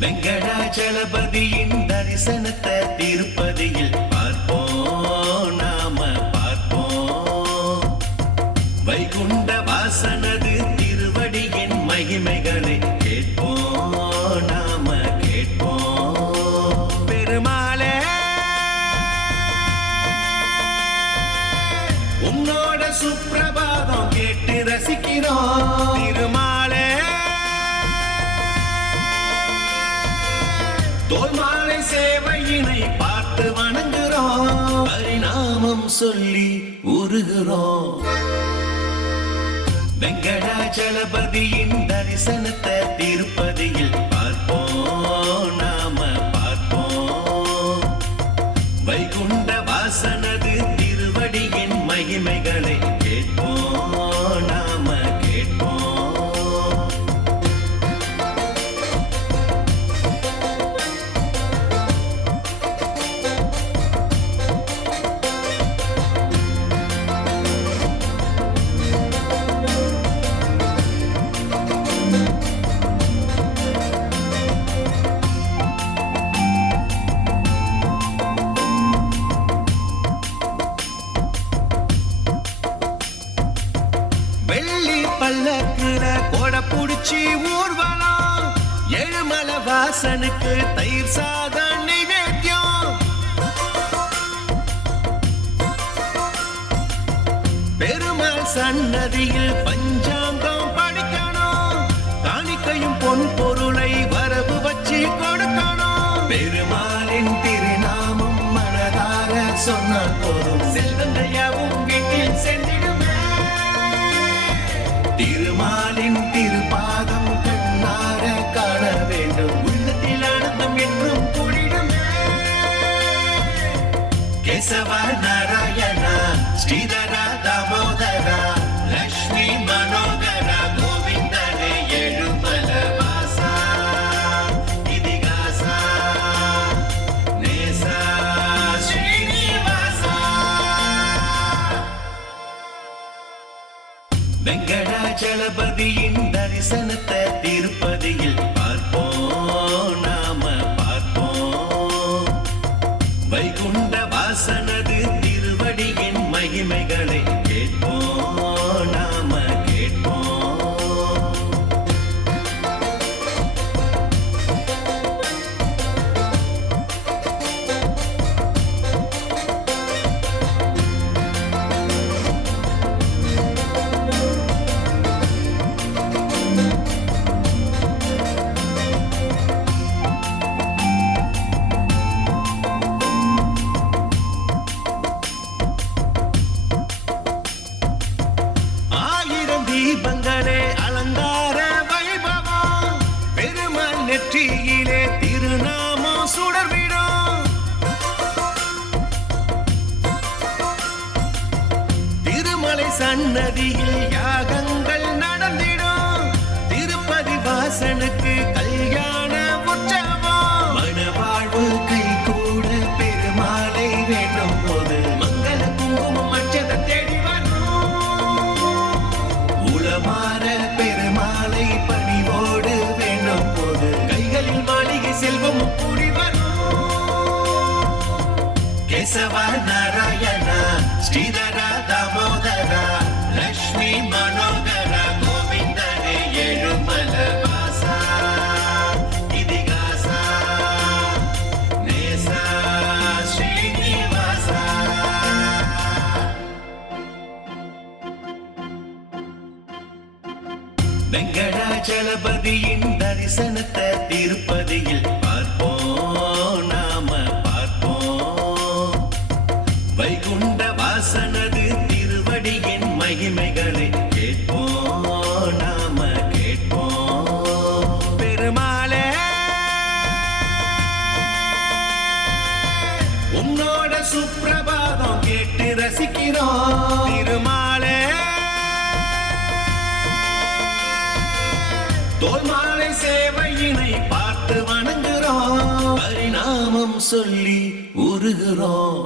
வெங்கடாச்சலபதியின் தரிசனத்தை திருப்பதியில் தோல்மாலை சேவையினை பார்த்து வணங்குறோம். பரிணாமம் சொல்லி உருகிறோம். வெங்கடாச்சலபதியின் தரிசனத்தை திருப்பதியில் பார்ப்போம். நாம பார்ப்போம். வைகுண்ட வாசனது திருவடியின் மகிமைகளை வாசனுக்கு தயிர் சாதம் நிவேத்தியம். பெருமாள் சன்னதியில் பஞ்சாங்கம் படிக்கணும். காணிக்கையும் பொன் பொருளை வரவு வச்சு கொடுக்கணும். பெருமாளின் திருநாமம் மனதாக சொன்னால் போதும். செல்வந்தையாவும் வீட்டில் சென்றிடுமே. திருமாலின் திருப்பாதம் கேசவ நாராயணா ஸ்ரீதரா தாமோதரா லக்ஷ்மி மனோகரா கோவிந்தனே எழுமல வாசா இதிகாசா நேசா ஸ்ரீனிவாசா வெங்கடாச்சலபதியின் தரிசனத்தை திருப்பதியில் பார்ப்போம் நாம பார்ப்போம் மகிமைகளை கேட்போம் நெற்றியிலே திருநாமம் சுடர்விடும். திருமலை சன்னதியில் வெங்கடாச்சலபதியின் தரிசனத்தை திருப்பதியில் பார்ப்போம் நாம பார்ப்போம். வைகுண்ட வாசனது திருவடியின் மகிமைகளை கேட்போம் நாம கேட்போம். பெருமாளே உன்னோட சுப்பிரபாதம் கேட்டு ரசிக்கிறோம். திருமா சேவையினை பார்த்து வணங்குறோம் பரிணாமம் சொல்லி உருகிறோம்